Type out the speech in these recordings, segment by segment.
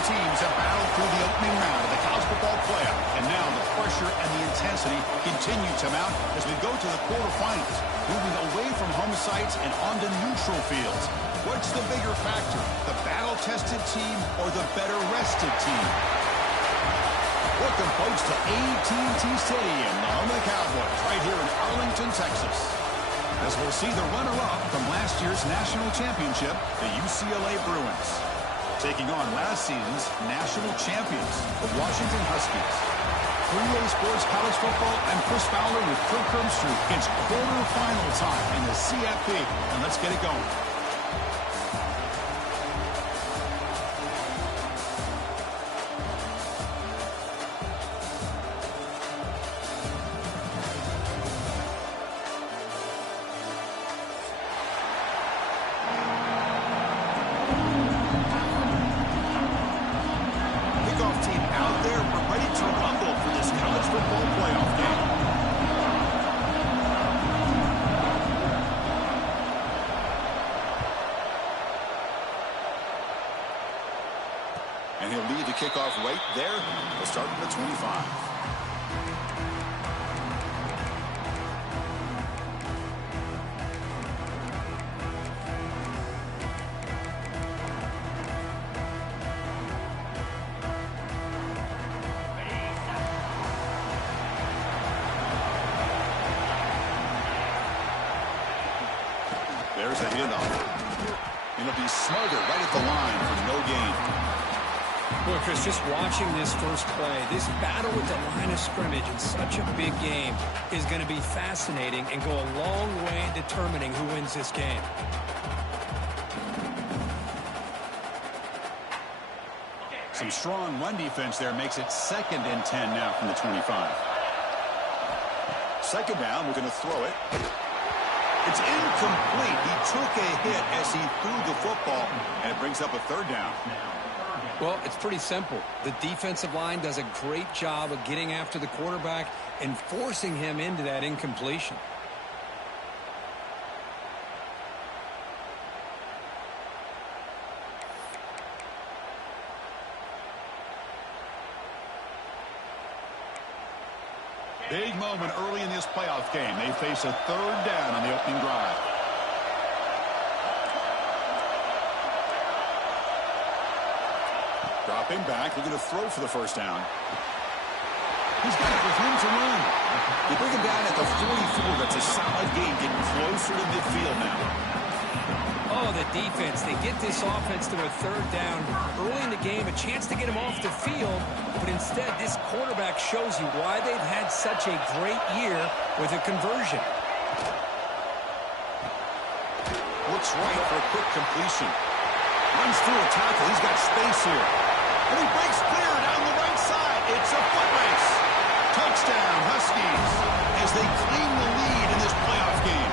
pair of teams have battled through the opening round of the college football playoff, and now the pressure and the intensity continue to mount as we go to the quarterfinals, moving away from home sites and onto neutral fields. What's the bigger factor, the battle-tested team or the better-rested team? Welcome, folks, to AT&T Stadium, the home of the Cowboys, right here in Arlington, Texas. As we'll see the runner-up from last year's national championship, the UCLA Bruins, taking on last season's national champions, the Washington Huskies. 3A Sports College Football, I'm Chris Fowler with Kirk Herbstreit. It's quarterfinal time in the CFP, and let's get it going. And he'll lead the kickoff right there. We'll start from the 25. There's a handoff. It'll be smothered right at the line for no gain. Well, Chris, just watching this first play, this battle with the line of scrimmage in such a big game is going to be fascinating and go a long way in determining who wins this game. Some strong run defense there makes it 2nd and 10 now from the 25. Second down, we're going to throw it. It's incomplete. He took a hit as he threw the football, and it brings up a 3rd down. Well, it's pretty simple. The defensive line does a great job of getting after the quarterback and forcing him into that incompletion. Big moment early in this playoff game. They face a 3rd down on the opening drive. Dropping back, looking to throw for the 1st down. He's got it with room to run. They bring him down at the 44. That's a solid gain, getting closer to midfield now. Oh, the defense. They get this offense to a 3rd down early in the game, a chance to get him off the field, but instead this quarterback shows you why they've had such a great year with a conversion. Looks right for a quick completion. Runs through a tackle. He's got space here. And he breaks clear down the right side. It's a foot race. Touchdown, Huskies, as they claim the lead in this playoff game.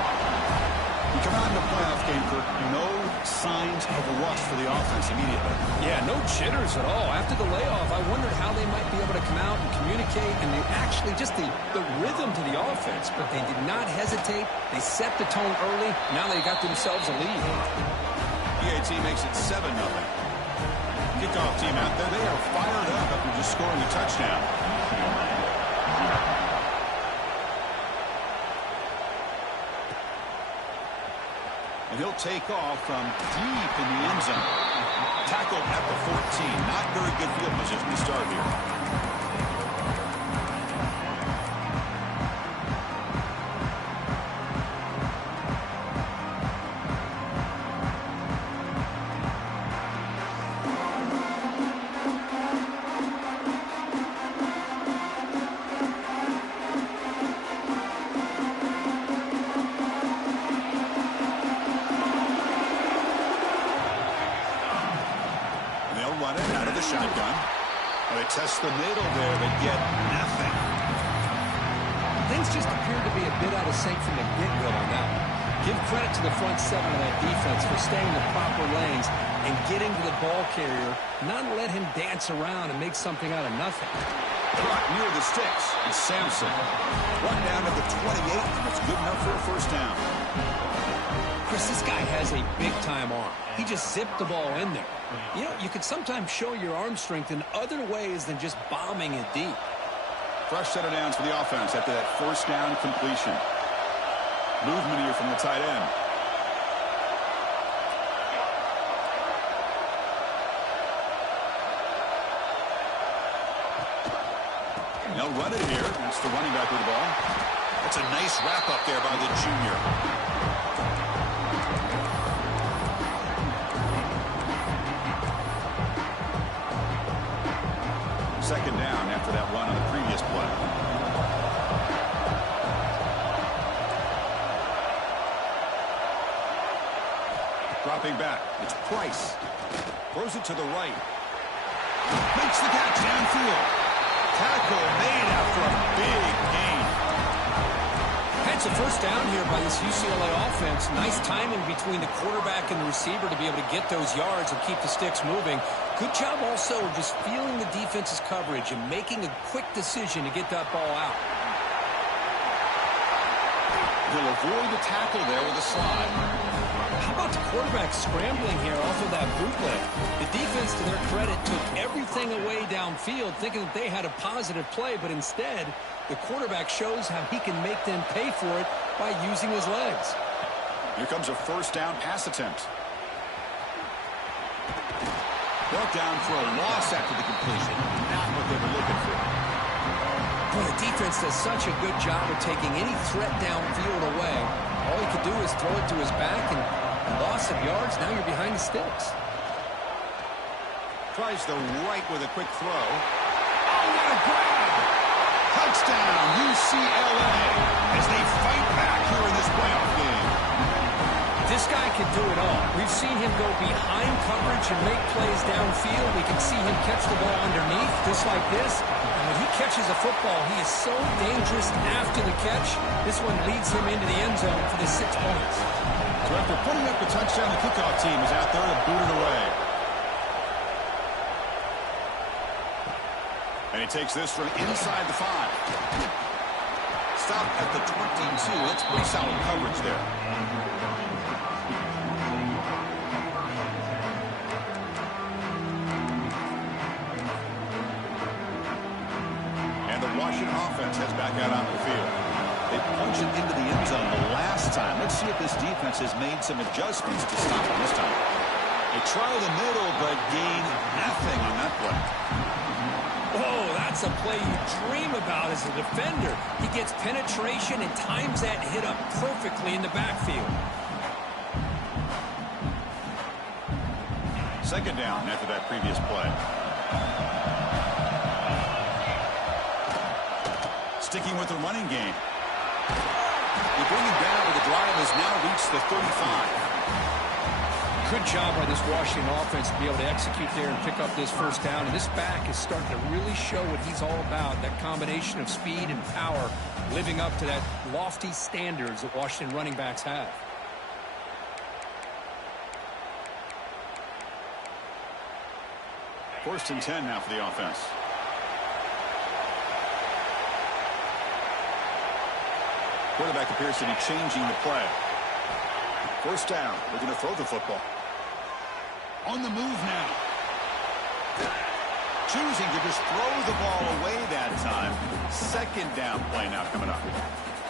We come out in the playoff game, Kirk, no signs of a rust for the offense immediately. Yeah, no jitters at all. After the layoff, I wondered how they might be able to come out and communicate and actually just the rhythm to the offense, but they did not hesitate. They set the tone early. Now they got themselves a lead. BAT makes it 7-0. Kickoff team out there. They are fired up after just scoring a touchdown. And he'll take off from deep in the end zone. Tackled at the 14. Not very good field position to start here. Shotgun. Well, they test the middle there, but get nothing. Things just appear to be a bit out of sync from the get-go on that one. Give credit to the front 7 of that defense for staying in the proper lanes and getting to the ball carrier, not let him dance around and make something out of nothing. Brought near the sticks. It's Sampson. Brought down to the 28, and it's good enough for a 1st down. Chris, this guy has a big-time arm. He just zipped the ball in there. You know, you can sometimes show your arm strength in other ways than just bombing it deep. Fresh set of downs for the offense after that first down completion. Movement here from the tight end. They'll run it here. That's the running back with the ball. That's a nice wrap up there by the junior. Second down after that run on the previous play. Dropping back. It's Price. Throws it to the right. Makes the catch downfield. Tackle made after a big gain. That's a first down here by this UCLA offense. Nice timing between the quarterback and the receiver to be able to get those yards and keep the sticks moving. Good job also just feeling the defense's coverage and making a quick decision to get that ball out. He'll avoid the tackle there with a slide. How about the quarterback scrambling here off of that bootleg? The defense, to their credit, took everything away downfield, thinking that they had a positive play, but instead, the quarterback shows how he can make them pay for it by using his legs. Here comes a first down pass attempt. Brought down for a loss after the completion. Not what they were looking for. Boy, the defense does such a good job of taking any threat downfield away. All he could do is throw it to his back, and loss of yards, now you're behind the sticks. Tries the right with a quick throw. Oh, what a grab! Touchdown, UCLA, as they fight back here in this playoff game. This guy can do it all. We've seen him go behind coverage and make plays downfield. We can see him catch the ball underneath, just like this. And when he catches a football, he is so dangerous after the catch. This one leads him into the end zone for the 6 points. So after putting up the touchdown, the kickoff team is out there to boot it away. And he takes this from inside the 5. Stop at the 22. That's pretty solid coverage there. And the Washington offense heads back out onto the field. They punched it into the end zone the last time. Let's see if this defense has made some adjustments to stop it this time. They try the middle, but gain nothing on that play. Oh, that's a play you dream about as a defender. He gets penetration and times that hit up perfectly in the backfield. Second down after that previous play. Sticking with the running game. They bring him down, but the drive has now reached the 35. Good job by this Washington offense to be able to execute there and pick up this first down. And this back is starting to really show what he's all about. That combination of speed and power, living up to that lofty standards that Washington running backs have. First and 10 now for the offense. Quarterback appears to be changing the play. First down. We're going to throw the football. On the move now. Choosing to just throw the ball away that time. Second down play now coming up.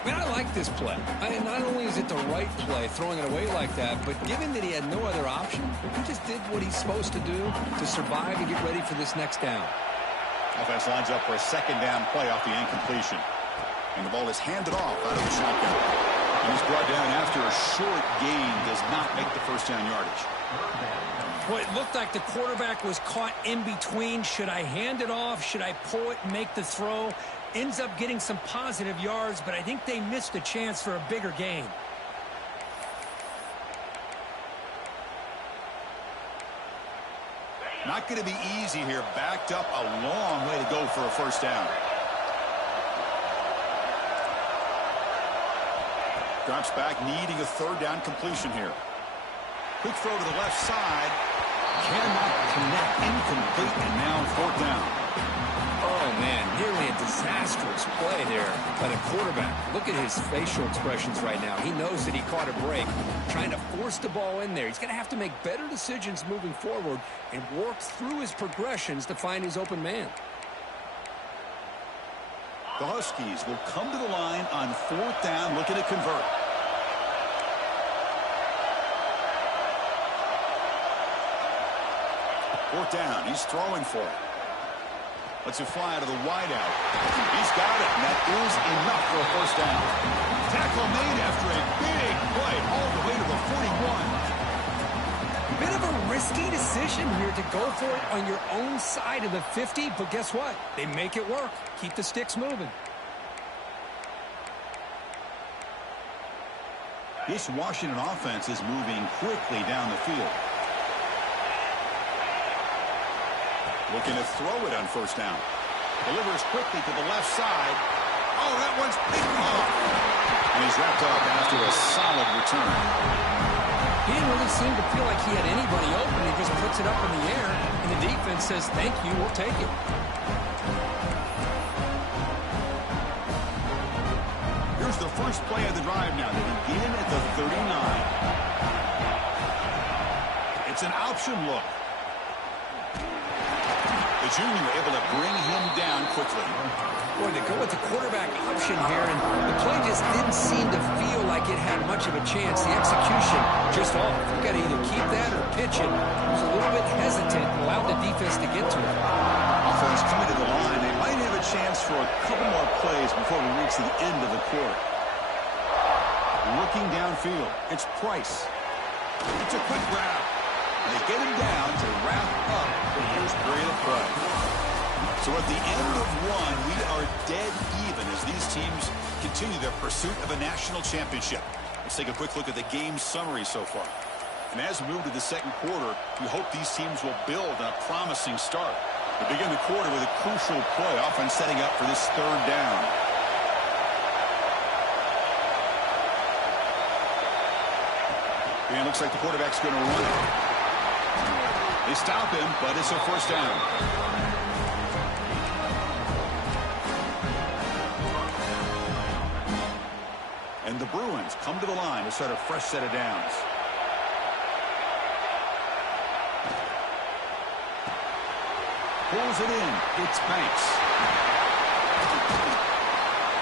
Man, I like this play. Not only is it the right play, throwing it away like that, but given that he had no other option, he just did what he's supposed to do to survive and get ready for this next down. Offense lines up for a second down play off the incompletion. And the ball is handed off out of the shotgun. And he's brought down after a short gain. Does not make the first down yardage. Well, it looked like the quarterback was caught in between. Should I hand it off? Should I pull it and make the throw? Ends up getting some positive yards, but I think they missed a chance for a bigger gain. Not going to be easy here. Backed up a long way to go for a first down. Drops back, needing a third down completion here. Quick throw to the left side. Cannot connect. Incomplete, and now fourth down. Oh, man, nearly an disastrous play there by the quarterback. Look at his facial expressions right now. He knows that he caught a break, trying to force the ball in there. He's going to have to make better decisions moving forward and work through his progressions to find his open man. The Huskies will come to the line on 4th down, looking to convert. Fourth down, he's throwing for it. Lets it fly out of the wideout. He's got it, and that is enough for a first down. Tackle made after a big play all the way to the 41. Bit of a risky decision here to go for it on your own side of the 50, but guess what? They make it work. Keep the sticks moving. This Washington offense is moving quickly down the field. Looking to throw it on first down. Delivers quickly to the left side. Oh, that one's picked off. And he's wrapped up after a solid return. He didn't really seem to feel like he had anybody open. He just puts it up in the air, and the defense says, thank you, we'll take it. Here's the first play of the drive now. They begin at the 39. It's an option look. The junior able to bring him down quickly. Boy, they go with the quarterback option here, and the play just didn't seem to feel like it had much of a chance. The execution just off. You got to either keep that or pitch it. He was a little bit hesitant, allowed the defense to get to it. Offense coming to the line. They might have a chance for a couple more plays before we reach the end of the quarter. Looking downfield, it's Price. It's a quick grab. They get him down to wrap up the first period of play. So at the end of one, we are dead even as these teams continue their pursuit of a national championship. Let's take a quick look at the game summary so far. And as we move to the second quarter, we hope these teams will build on a promising start. They begin the quarter with a crucial play, often setting up for this third down. And it looks like the quarterback's going to run it. They stop him, but it's a first down. And the Bruins come to the line to start a fresh set of downs. Pulls it in. It's Banks.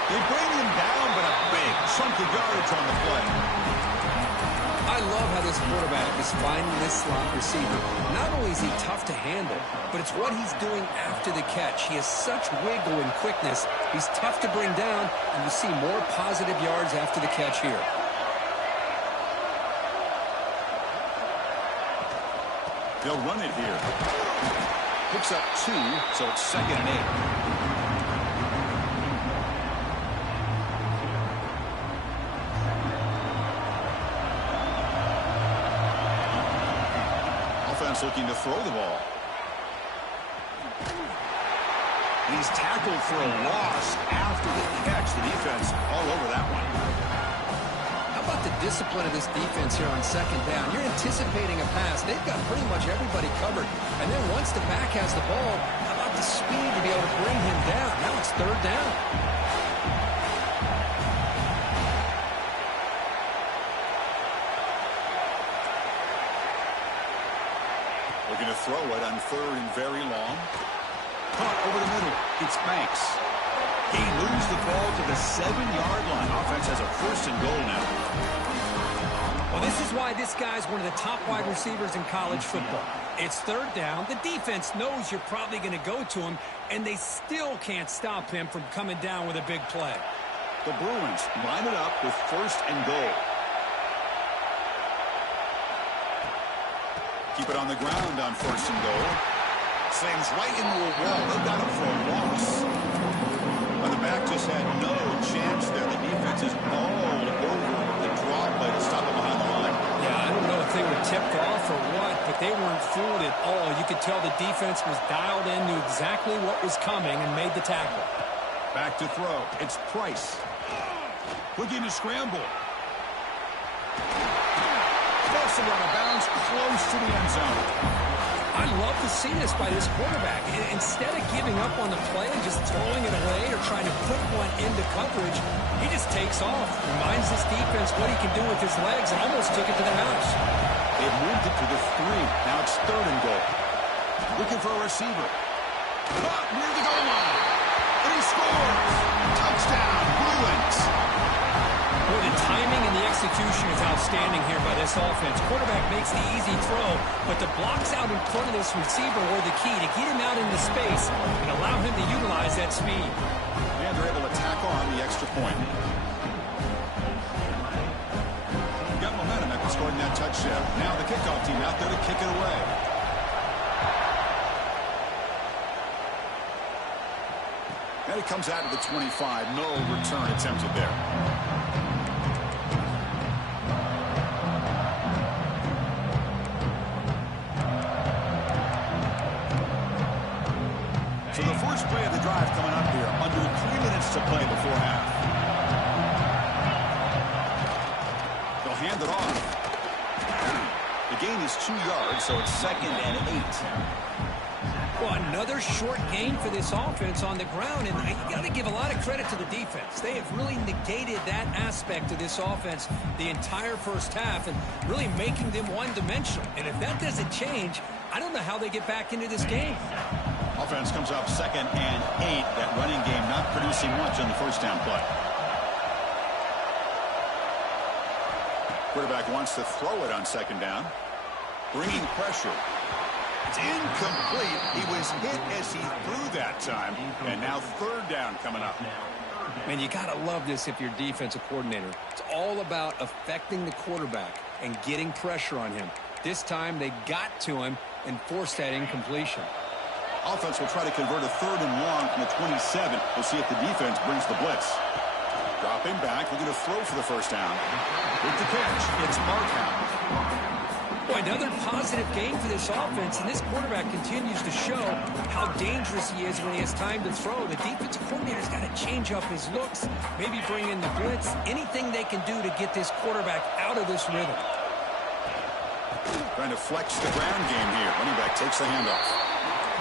They bring him down, but a big chunk of yardage on the play. I love how this quarterback is finding this slot receiver. Not only is he tough to handle, but it's what he's doing after the catch. He has such wiggle and quickness. He's tough to bring down, and you see more positive yards after the catch here. They'll run it here. Picks up 2, so it's 2nd and 8. Looking to throw the ball. And he's tackled for a loss after the catch. The defense all over that one. How about the discipline of this defense here on second down? You're anticipating a pass. They've got pretty much everybody covered. And then once the back has the ball, how about the speed to be able to bring him down? Now it's third down. Looking to throw it on 3rd and very long. Caught over the middle. It's Banks. He moves the ball to the 7-yard line. Offense has a 1st and goal now. Well, this is why this guy's one of the top wide receivers in college football. It's third down. The defense knows you're probably going to go to him, and they still can't stop him from coming down with a big play. The Bruins line it up with 1st and goal. Keep it on the ground on 1st and goal. Slams right into a wall. They got him for a loss. But the back just had no chance there. The defense is all over the draw play to stop him behind the line. Yeah, I don't know if they were tipped off or what, but they weren't fooled at all. You could tell the defense was dialed in, knew exactly what was coming, and made the tackle. Back to throw. It's Price. Looking to scramble. Forcing out of bounds close to the end zone. I love to see this by this quarterback. Instead of giving up on the play and just throwing it away or trying to put one into coverage, he just takes off, reminds this defense what he can do with his legs, and almost took it to the house. They've moved it to the 3. Now it's 3rd and goal. Looking for a receiver. Caught near the goal line. And he scores. Touchdown, Bruins. Boy, the timing and the execution is outstanding here by this offense. Quarterback makes the easy throw, but the blocks out in front of this receiver were the key to get him out into space and allow him to utilize that speed. And they're able to tack on the extra point. Got momentum after scoring that touchdown. Now the kickoff team out there to kick it away. And it comes out of the 25. No return attempted there. So the first play of the drive coming up here. Under 3 minutes to play before half. They'll hand it off. The gain is 2 yards, so it's 2nd and 8. Well, another short gain for this offense on the ground, and you got to give a lot of credit to the defense. They have really negated that aspect of this offense the entire first half and really making them one-dimensional. And if that doesn't change, I don't know how they get back into this game. Offense comes up 2nd and 8. That running game not producing much on the first down play. Quarterback wants to throw it on 2nd down. Bringing pressure. It's incomplete. He was hit as he threw that time. And now 3rd down coming up. Man, you got to love this if you're defensive coordinator. It's all about affecting the quarterback and getting pressure on him. This time they got to him and forced that incompletion. Offense will try to convert a 3rd and long from the 27. We'll see if the defense brings the blitz. Dropping back, looking to throw for the first down. With the catch, it's Markout. Boy, another positive game for this offense, and this quarterback continues to show how dangerous he is when he has time to throw. The defensive coordinator's got to change up his looks, maybe bring in the blitz, anything they can do to get this quarterback out of this rhythm. Trying to flex the ground game here. Running back takes the handoff.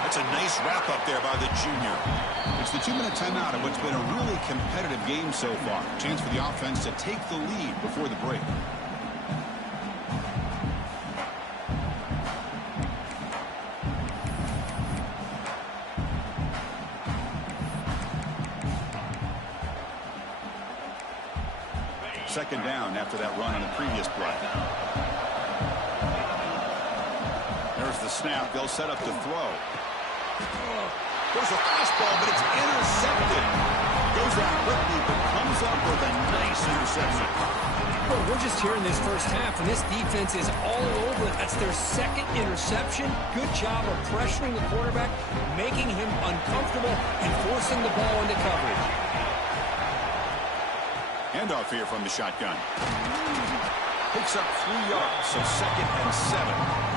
That's a nice wrap-up there by the junior. It's the 2-minute timeout of what's been a really competitive game so far. Chance for the offense to take the lead before the break. Second down after that run on the previous play. There's the snap. They'll set up to throw. There's a fastball, but it's intercepted. Goes out quickly, but comes up with a nice interception. Well, we're just here in this first half, and this defense is all over it. That's their 2nd interception. Good job of pressuring the quarterback, making him uncomfortable, and forcing the ball into coverage. Handoff here from the shotgun. Picks up 3 yards, so 2nd and 7.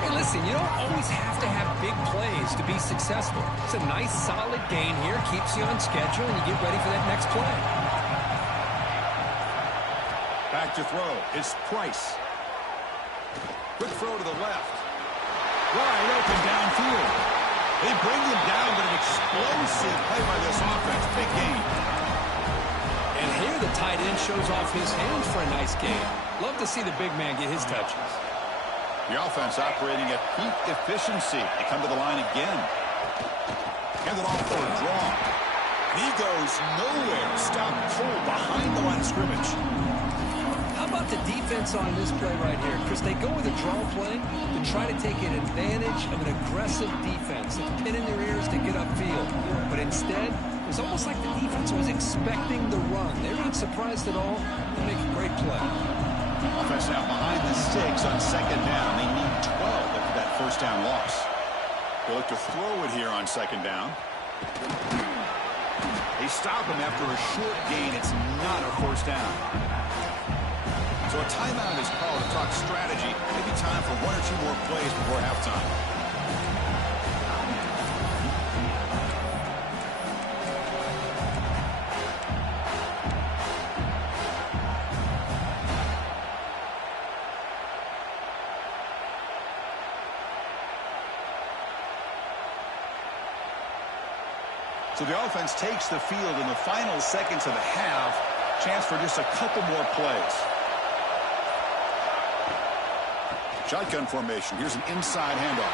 Hey, listen, you don't always have to have big plays to be successful. It's a nice, solid gain here. Keeps you on schedule, and you get ready for that next play. Back to throw. It's Price. Quick throw to the left. Wide open downfield. They bring him down, but an explosive play by this offense. Big gain. And here the tight end shows off his hands for a nice gain. Love to see the big man get his touches. The offense operating at peak efficiency. They come to the line again. Hand it off for a draw. He goes nowhere. Stop cold behind the line of scrimmage. How about the defense on this play right here? Chris, they go with a draw play to try to take an advantage of an aggressive defense. It's pinning their ears to get upfield. But instead, it was almost like the defense was expecting the run. They weren't surprised at all. They make a great play. Offense now behind the 6 on 2nd down. They need 12 after that first down loss. They look to throw it here on 2nd down. They stop him after a short gain. It's not a first down. So a timeout is called to talk strategy. Maybe time for 1 or 2 more plays before halftime. So the offense takes the field in the final seconds of the half. Chance for just a couple more plays. Shotgun formation. Here's an inside handoff.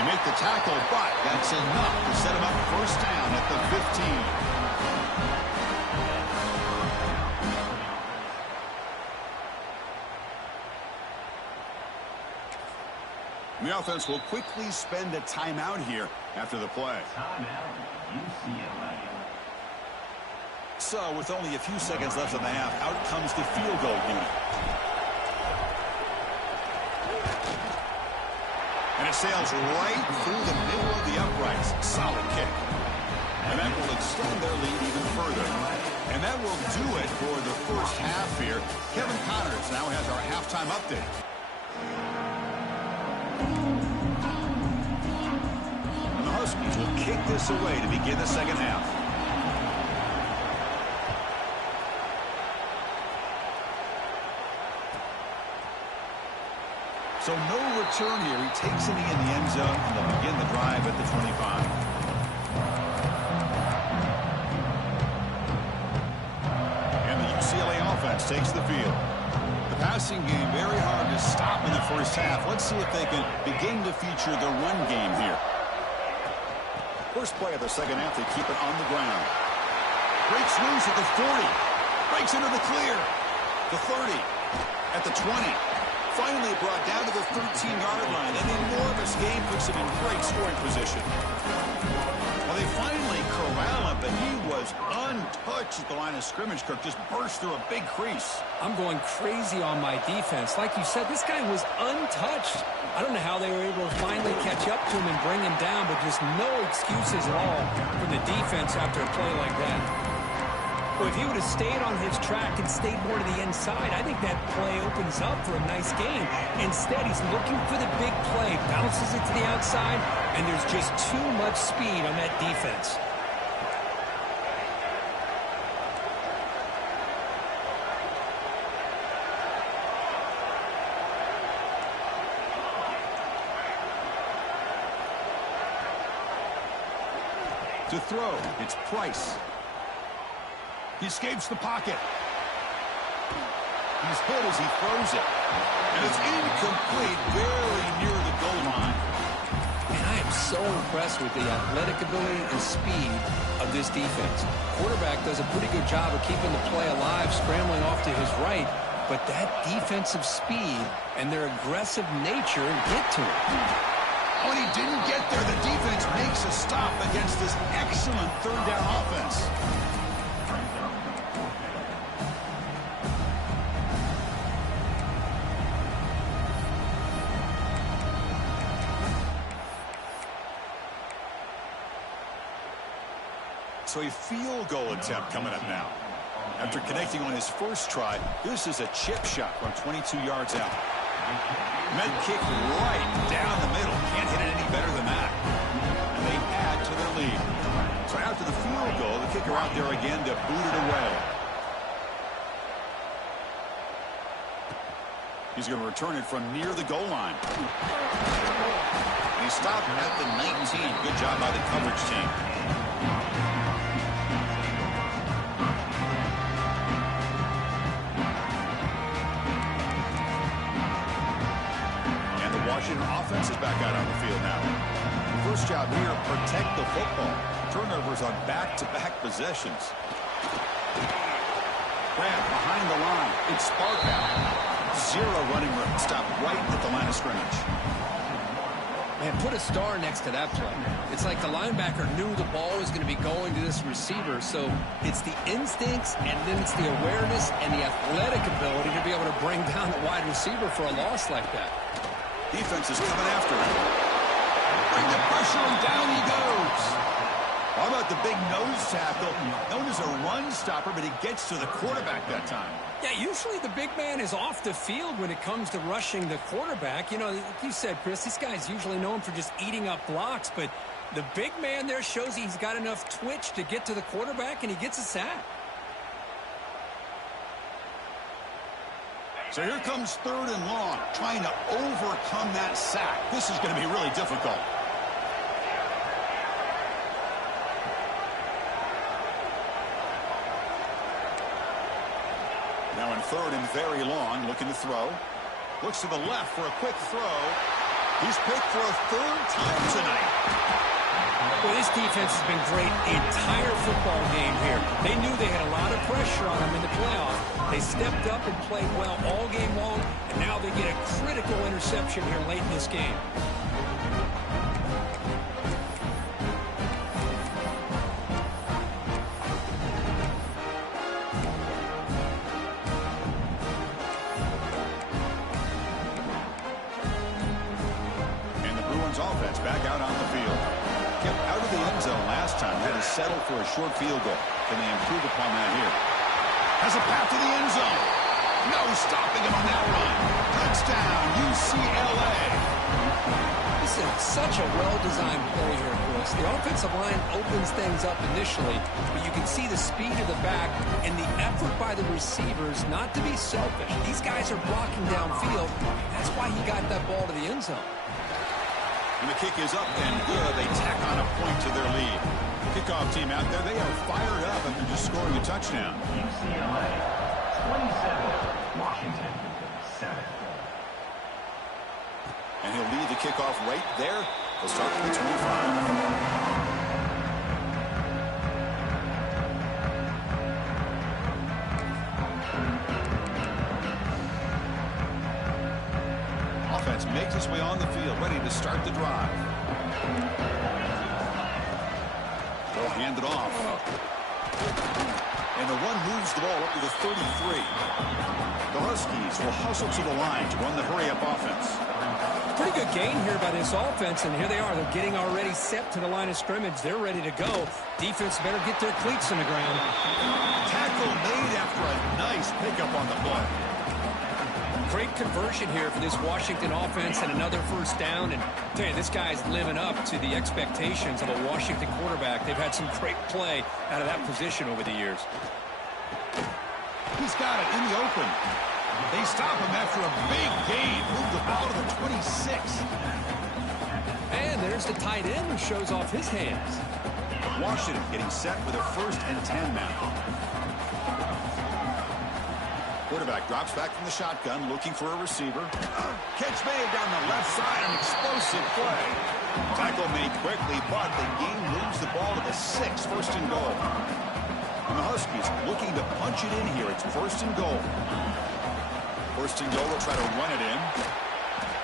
You make the tackle, but that's enough to set him up first down at the 15. The offense will quickly spend a timeout here after the play. So, with only a few seconds left in the half, out comes the field goal unit. And it sails right through the middle of the uprights. Solid kick. And that will extend their lead even further. And that will do it for the first half here. Kevin Connors now has our halftime update. And the Huskies will kick this away to begin the second half. So no return here. He takes it in the end zone, and they'll begin the drive at the 25. And the UCLA offense takes the field. The passing game very hard to stop in the first half. Let's see if they can begin to feature the run game here. First play of the second half, they keep it on the ground. Breaks loose at the 40. Breaks into the clear. The 30. At the 20. Finally brought down to the 13-yard line. And then Morvis game puts him in great scoring position. Well, they finally corral him, but he was untouched at the line of scrimmage. Cook just burst through a big crease. I'm going crazy on my defense. Like you said, this guy was untouched. I don't know how they were able to finally catch up to him and bring him down, but just no excuses at all from the defense after a play like that. Well, if he would have stayed on his track and stayed more to the inside, I think that play opens up for a nice game. Instead, he's looking for the big play, bounces it to the outside, and there's just too much speed on that defense. To throw, it's Price. He escapes the pocket. He's hit as he throws it. And it's incomplete, very near the goal line. And I am so impressed with the athletic ability and speed of this defense. Quarterback does a pretty good job of keeping the play alive, scrambling off to his right. But that defensive speed and their aggressive nature get to him. When he didn't get there, the defense makes a stop against this excellent third down offense. So a field goal attempt coming up now. After connecting on his first try, this is a chip shot from 22 yards out. Med kick right down the middle. Can't hit it any better than that. And they add to their lead. So after the field goal, the kicker out there again to boot it away. He's going to return it from near the goal line. And he stopped at the 19. Good job by the coverage team. Washington offense is back out on the field now. First job here, protect the football. Turnovers on back-to-back possessions. Grant behind the line. It's spark out. Zero running room. Stop right at the line of scrimmage. Man, put a star next to that play. It's like the linebacker knew the ball was going to be going to this receiver, so it's the instincts and then it's the awareness and the athletic ability to be able to bring down the wide receiver for a loss like that. Defense is coming after him. Bring the pressure, and down he goes. How about the big nose tackle? Known as a run stopper, but he gets to the quarterback that time. Yeah, usually the big man is off the field when it comes to rushing the quarterback. You know, like you said, Chris, this guy's usually known for just eating up blocks, but the big man there shows he's got enough twitch to get to the quarterback, and he gets a sack. So here comes third and long, trying to overcome that sack. This is going to be really difficult. third and very long, looking to throw. Looks to the left for a quick throw. He's picked for a third time tonight. Well, this defense has been great the entire football game here. They knew they had a lot of pressure on them in the playoffs. They stepped up and played well all game long, and now they get a critical interception here late in this game. Offense back out on the field. Kept out of the end zone last time. Had to settle for a short field goal. Can they improve upon that here? Has a path to the end zone. No stopping him on that run. Touchdown, UCLA. This is such a well-designed play here, Chris. The offensive line opens things up initially, but you can see the speed of the back and the effort by the receivers not to be selfish. These guys are blocking downfield. That's why he got that ball to the end zone. And the kick is up and good. They tack on a point to their lead. Kickoff team out there, they are fired up after just scoring a touchdown. UCLA 27, Washington 7. And he'll lead the kickoff right there. He'll start from the 25. Offense makes its way on the field, ready to start the drive. They'll hand it off. And the run moves the ball up to the 33. The Huskies will hustle to the line to run the hurry-up offense. Pretty good gain here by this offense, and here they are. They're getting already set to the line of scrimmage. They're ready to go. Defense better get their cleats in the ground. Tackle made after a nice pickup on the play. Great conversion here for this Washington offense and another first down. And I tell you, this guy's living up to the expectations of a Washington quarterback. They've had some great play out of that position over the years. He's got it in the open. They stop him after a big gain. Move the ball to the 26. And there's the tight end who shows off his hands. Washington getting set with a 1st and 10 now. Quarterback drops back from the shotgun, looking for a receiver. Catch made down the left side, an explosive play. Tackle made quickly, but the game moves the ball to the 6, 1st and goal. And the Huskies looking to punch it in here. It's 1st and goal. 1st and goal, they'll try to run it in.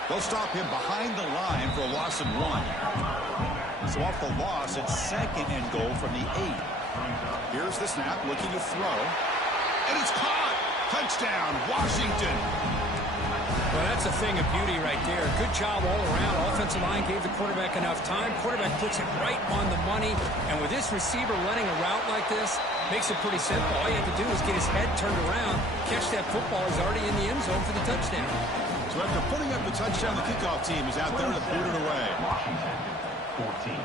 They'll stop him behind the line for a loss of 1. So off the loss, it's 2nd and goal from the 8. Here's the snap, looking to throw. And it's caught! Touchdown, Washington. Well, that's a thing of beauty right there. Good job all around. Offensive line gave the quarterback enough time. Quarterback puts it right on the money. And with this receiver running a route like this, makes it pretty simple. All you have to do is get his head turned around, catch that football. He's already in the end zone for the touchdown. So after putting up the touchdown, the kickoff team is out there to boot it away. Washington 14.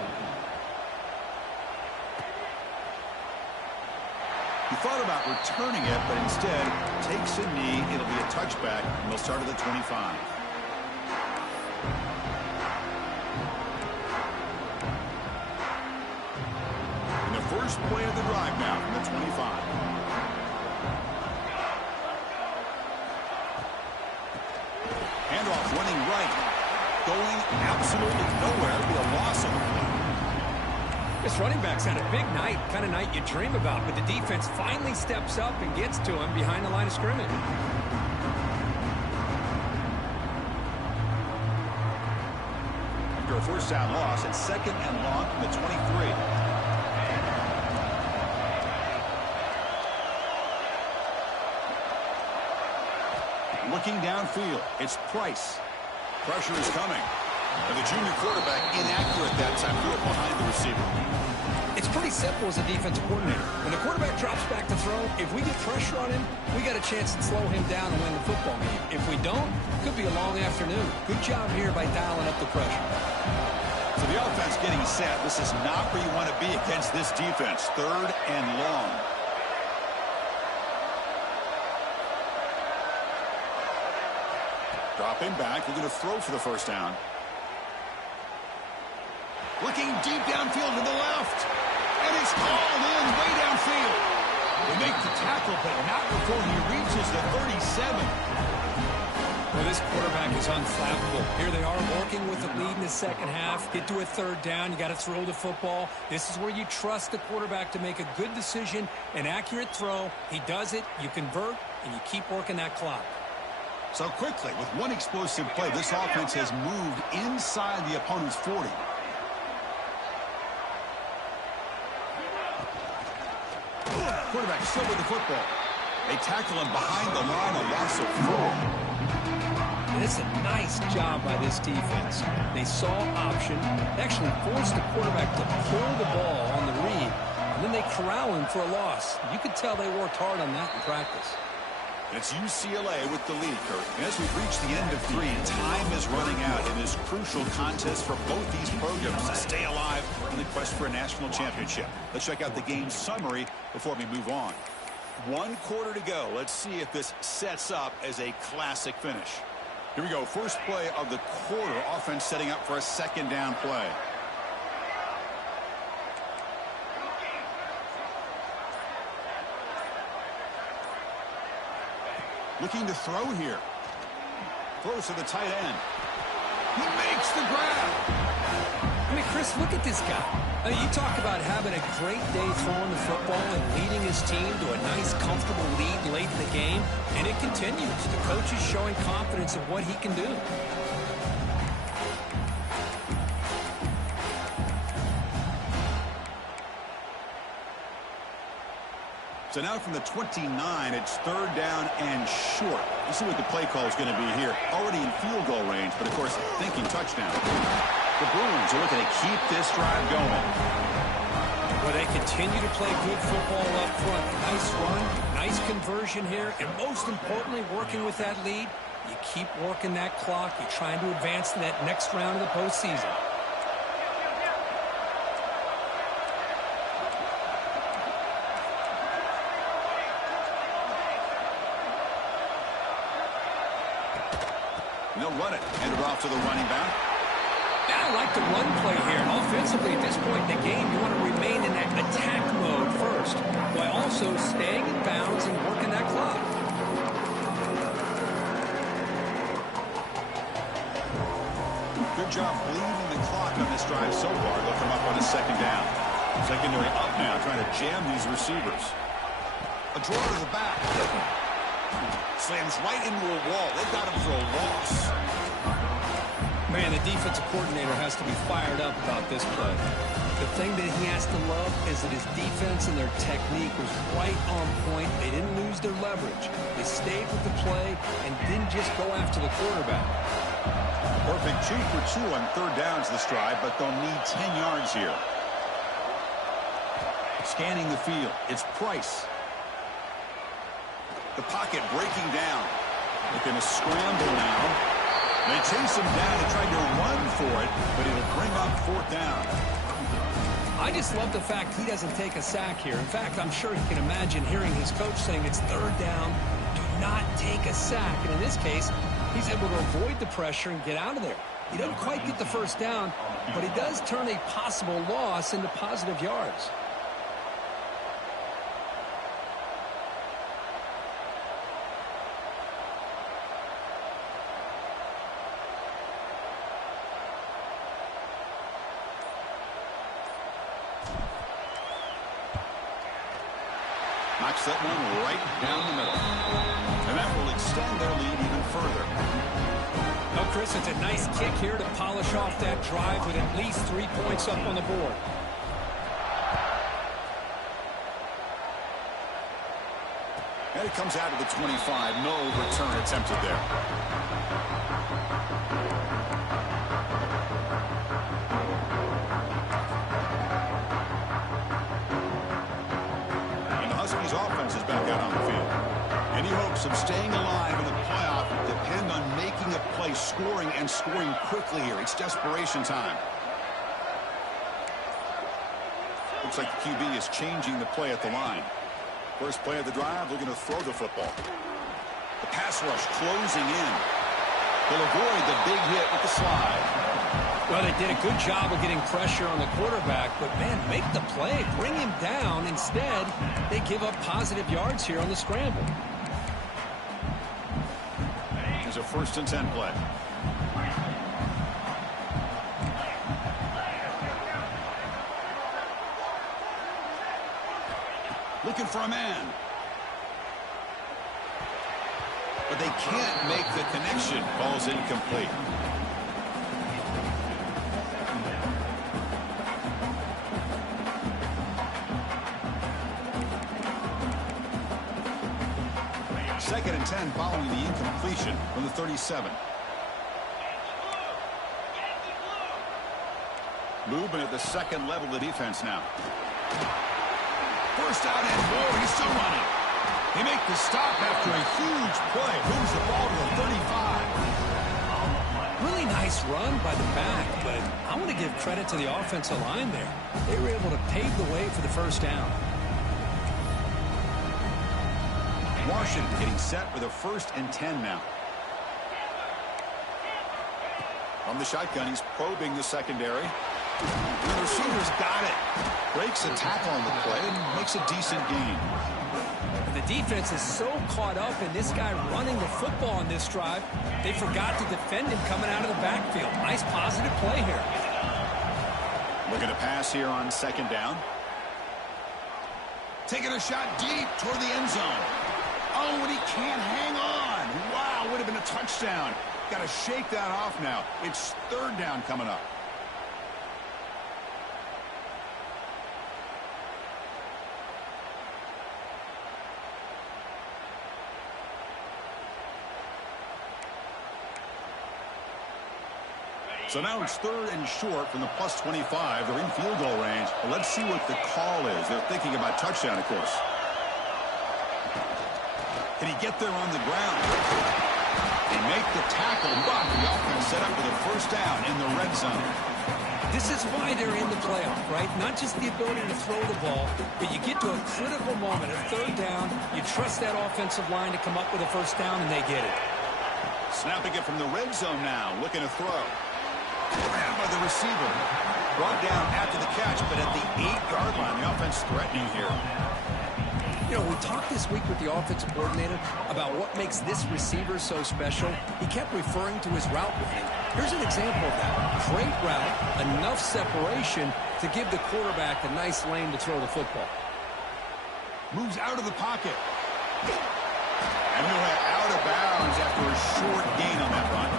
He thought about returning it, but instead takes a knee. It'll be a touchback, and they'll start at the 25. And the first play of the drive now from the 25. Handoff running right. Going absolutely nowhere. It'll be a loss of a play. This running back's had a big night, kind of night you dream about, but the defense finally steps up and gets to him behind the line of scrimmage. After a 1st down loss, it's 2nd and long from the 23. Looking downfield, it's Price. Pressure is coming. And the junior quarterback inaccurate that time, threw it behind the receiver. It's pretty simple as a defensive coordinator. When the quarterback drops back to throw, if we get pressure on him, we got a chance to slow him down and win the football game. If we don't, it could be a long afternoon. Good job here by dialing up the pressure. So the offense getting set. This is not where you want to be against this defense. 3rd and long. Dropping back, looking to throw for the 1st down. Looking deep downfield to the left. And it's called in way downfield. They make the tackle, but not before he reaches the 37. Well, this quarterback is unflappable. Here they are working with the lead in the second half. Get to a third down. You got to throw the football. This is where you trust the quarterback to make a good decision, an accurate throw. He does it, you convert, and you keep working that clock. So quickly, with one explosive play, this offense has moved inside the opponent's 40. Quarterback still with the football. They tackle him behind the line, a loss of 4. It's a nice job by this defense. They saw option, actually forced the quarterback to pull the ball on the read, and then they corral him for a loss. You could tell they worked hard on that in practice. It's UCLA with the lead, Kurt. And as we've reached the end of 3, time is running out in this crucial contest for both these programs to stay alive in the quest for a national championship. Let's check out the game summary before we move on. 1 quarter to go. Let's see if this sets up as a classic finish. Here we go. First play of the quarter. Offense setting up for a second down play. Looking to throw here. Throws to the tight end. He makes the grab. I mean, Chris, look at this guy. I mean, you talk about having a great day throwing the football and leading his team to a nice, comfortable lead late in the game, and it continues. The coach is showing confidence in what he can do. So now from the 29, it's third down and short. Let's see what the play call is going to be here. Already in field goal range, but of course, thinking touchdown. The Bruins are looking to keep this drive going. Well, they continue to play good football up front. Nice run, nice conversion here, and most importantly, working with that lead, you keep working that clock. You're trying to advance to that next round of the postseason. They'll run it. Hand it off to the running back. I like the run play here. And offensively, at this point in the game, you want to remain in that attack mode first, while also staying in bounds and working that clock. Good job bleeding the clock on this drive so far. They'll come up on a second down. Secondary up now, trying to jam these receivers. A draw to the back. Slams right into a wall. They've got him for a loss. Man, the defensive coordinator has to be fired up about this play. The thing that he has to love is that his defense and their technique was right on point. They didn't lose their leverage. They stayed with the play and didn't just go after the quarterback. Perfect 2 for 2 on third downs this drive, but they'll need 10 yards here. Scanning the field. It's Price. The pocket breaking down. They're going to scramble now. They chase him down and try to run for it, but it'll bring up fourth down. I just love the fact he doesn't take a sack here. In fact, I'm sure he can imagine hearing his coach saying it's third down, do not take a sack. And in this case, he's able to avoid the pressure and get out of there. He doesn't quite get the first down, but he does turn a possible loss into positive yards. Knocks that one right down the middle. And that will extend their lead even further. Well, Chris, it's a nice kick here to polish off that drive with at least 3 points up on the board. And it comes out of the 25. No return attempted there. Offense is back out on the field. Any hopes of staying alive in the playoff depend on making a play, scoring, and scoring quickly here. It's desperation time. Looks like the QB is changing the play at the line. First play of the drive, looking to throw the football. The pass rush closing in. They'll avoid the big hit with the slide. Well, they did a good job of getting pressure on the quarterback, but, man, make the play. Bring him down. Instead, they give up positive yards here on the scramble. Here's a 1st and 10 play. Looking for a man. But they can't make the connection. Ball's incomplete. Second and 10 following the incompletion from the 37. Movement at the second level of the defense now. First out and more. He's still running. They make the stop after a huge play. Moves the ball to the 35. Really nice run by the back, but I want to give credit to the offensive line there. They were able to pave the way for the first down. Washington getting set with a 1st and 10 now. From the shotgun, he's probing the secondary. The receiver's got it. Breaks a tackle on the play and makes a decent gain. The defense is so caught up in this guy running the football on this drive, they forgot to defend him coming out of the backfield. Nice positive play here. Looking to pass here on 2nd down. Taking a shot deep toward the end zone. Oh, and he can't hang on. Wow, would have been a touchdown. Got to shake that off now. It's 3rd down coming up. So now it's 3rd and short from the plus 25. They're in field goal range. Well, let's see what the call is. They're thinking about touchdown, of course. Can he get there on the ground? They make the tackle, but the offense set up with a 1st down in the red zone. This is why they're in the playoff, right? Not just the ability to throw the ball, but you get to a critical moment, a 3rd down. You trust that offensive line to come up with a 1st down, and they get it. Snapping it from the red zone now, looking to throw. Grabbed by the receiver. Brought down after the catch, but at the 8-yard line, the offense threatening here. You know, we talked this week with the offensive coordinator about what makes this receiver so special. He kept referring to his route running. Here's an example of that. Great route, enough separation to give the quarterback a nice lane to throw the football. Moves out of the pocket. And he'll have out of bounds after a short gain on that run.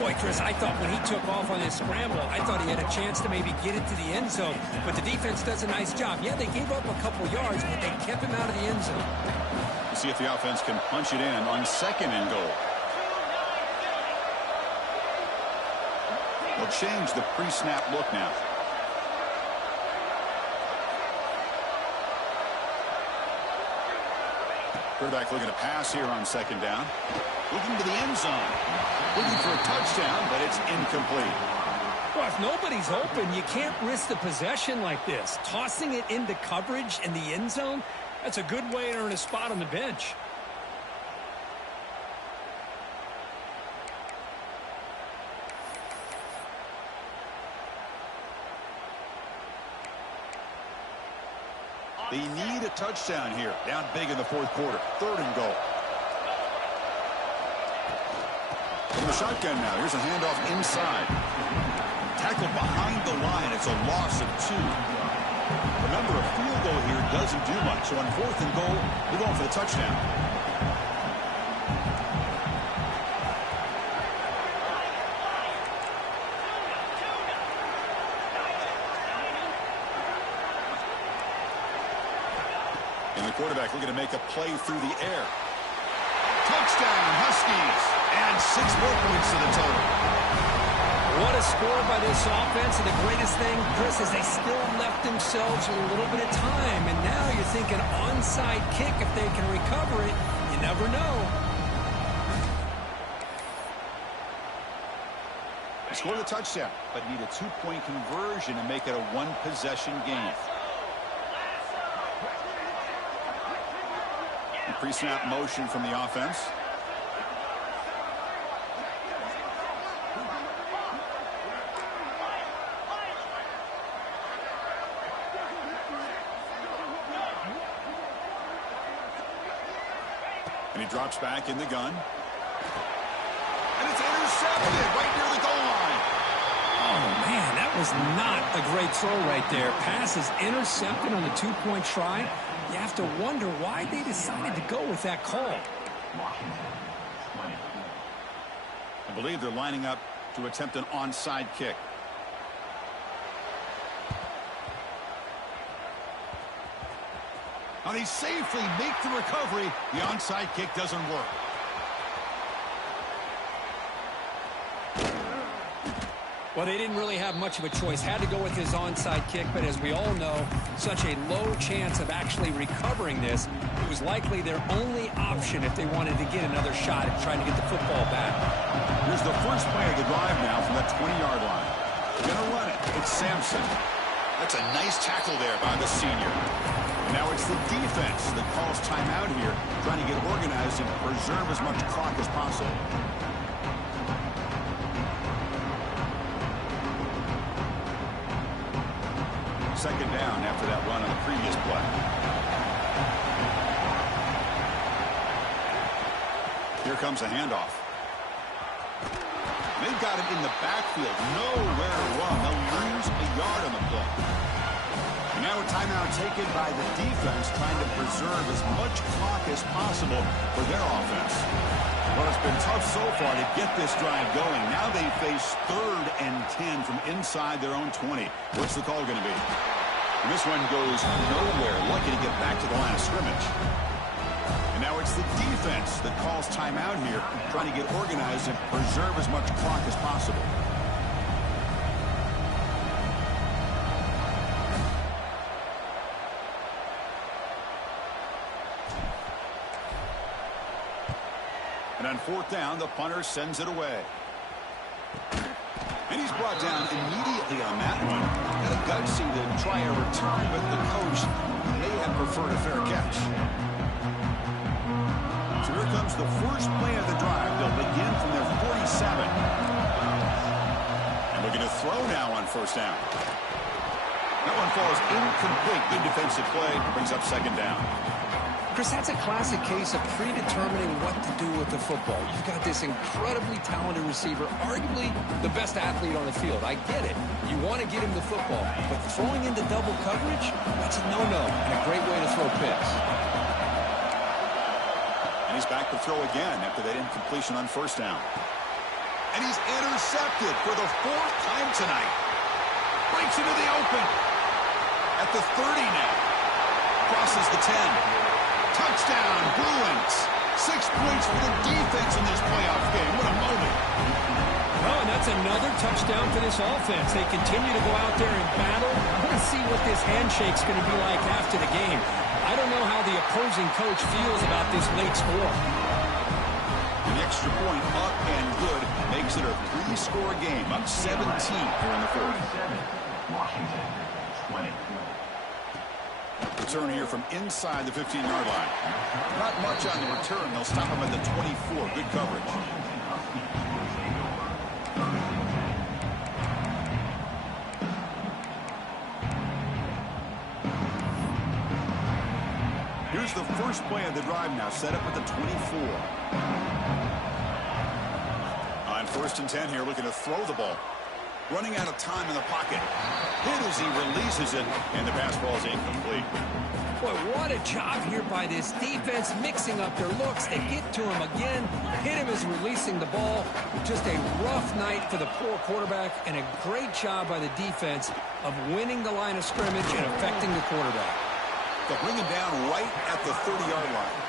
Boy, Chris, I thought when he took off on his scramble, I thought he had a chance to maybe get it to the end zone. But the defense does a nice job. Yeah, they gave up a couple yards, but they kept him out of the end zone. We'll see if the offense can punch it in on 2nd and goal. They'll change the pre-snap look now. Quarterback looking to pass here on 2nd down. Looking to the end zone. Looking for a touchdown, but it's incomplete. Well, if nobody's open, you can't risk the possession like this. Tossing it into coverage in the end zone, that's a good way to earn a spot on the bench. They need a touchdown here. Down big in the 4th quarter. 3rd and goal. From the shotgun now. Here's a handoff inside. Tackled behind the line. It's a loss of 2. Remember, a field goal here doesn't do much. So on 4th and goal, we're going for the touchdown. And the quarterback looking to make a play through the air. Touchdown, Huskies. And 6 more points to the total. What a score by this offense. And the greatest thing, Chris, is they still left themselves with a little bit of time. And now you're thinking onside kick if they can recover it. You never know. They score the touchdown, but need a 2-point conversion and make it a 1-possession game. Pre-snap motion from the offense. And he drops back in the gun. And it's intercepted right near the goal line. Oh, man, that was not a great throw right there. Pass is intercepted on the two-point try. You have to wonder why they decided to go with that call. Washington, 20. I believe they're lining up to attempt an onside kick. Now they safely make the recovery. The onside kick doesn't work. Well, they didn't really have much of a choice. Had to go with his onside kick, but as we all know, such a low chance of actually recovering this. It was likely their only option if they wanted to get another shot at trying to get the football back. Here's the first play of the drive now from that 20-yard line. Gonna run it. It's Sampson. That's a nice tackle there by the senior. And now it's the defense that calls timeout here, trying to get organized and preserve as much clock as possible. Second down after that run on the previous play. Here comes a handoff. They've got it in the backfield. Nowhere to run. They'll lose a yard on the play. And now a timeout taken by the defense, trying to preserve as much clock as possible for their offense. Well, it's been tough so far to get this drive going. Now they face 3rd and 10 from inside their own 20. What's the call going to be? And this one goes nowhere. Lucky to get back to the line of scrimmage. And now it's the defense that calls timeout here, trying to get organized and preserve as much clock as possible. And on 4th down, the punter sends it away. And he's brought down immediately on that one. Had a gutsy to try a return, but the coach may have preferred a fair catch. So here comes the first play of the drive. They'll begin from their 47. And looking to throw now on 1st down. That one falls incomplete. Good defensive play. Brings up 2nd down. Chris, that's a classic case of predetermining what to do with the football. You've got this incredibly talented receiver, arguably the best athlete on the field. I get it. You want to get him the football, but throwing into double coverage, that's a no-no and a great way to throw picks. And he's back to throw again after that incompletion on 1st down. And he's intercepted for the 4th time tonight. Breaks into the open. At the 30 now. Crosses the 10. Touchdown, Bruins. 6 points for the defense in this playoff game. What a moment. Oh, and that's another touchdown for this offense. They continue to go out there and battle. We're going to see what this handshake's going to be like after the game. I don't know how the opposing coach feels about this late score. An extra point up and good makes it a 3-score game. Up 17 here in the 4th. Washington, 20. Return here from inside the 15-yard line. Not much on the return. They'll stop him at the 24. Good coverage. Here's the first play of the drive now, set up at the 24. On 1st and 10 here, looking to throw the ball. Running out of time in the pocket. Hit as he releases it, and the pass ball is incomplete. Boy, what a job here by this defense, mixing up their looks. They get to him again, hit him as releasing the ball. Just a rough night for the poor quarterback, and a great job by the defense of winning the line of scrimmage and affecting the quarterback. They'll bring him down right at the 30-yard line.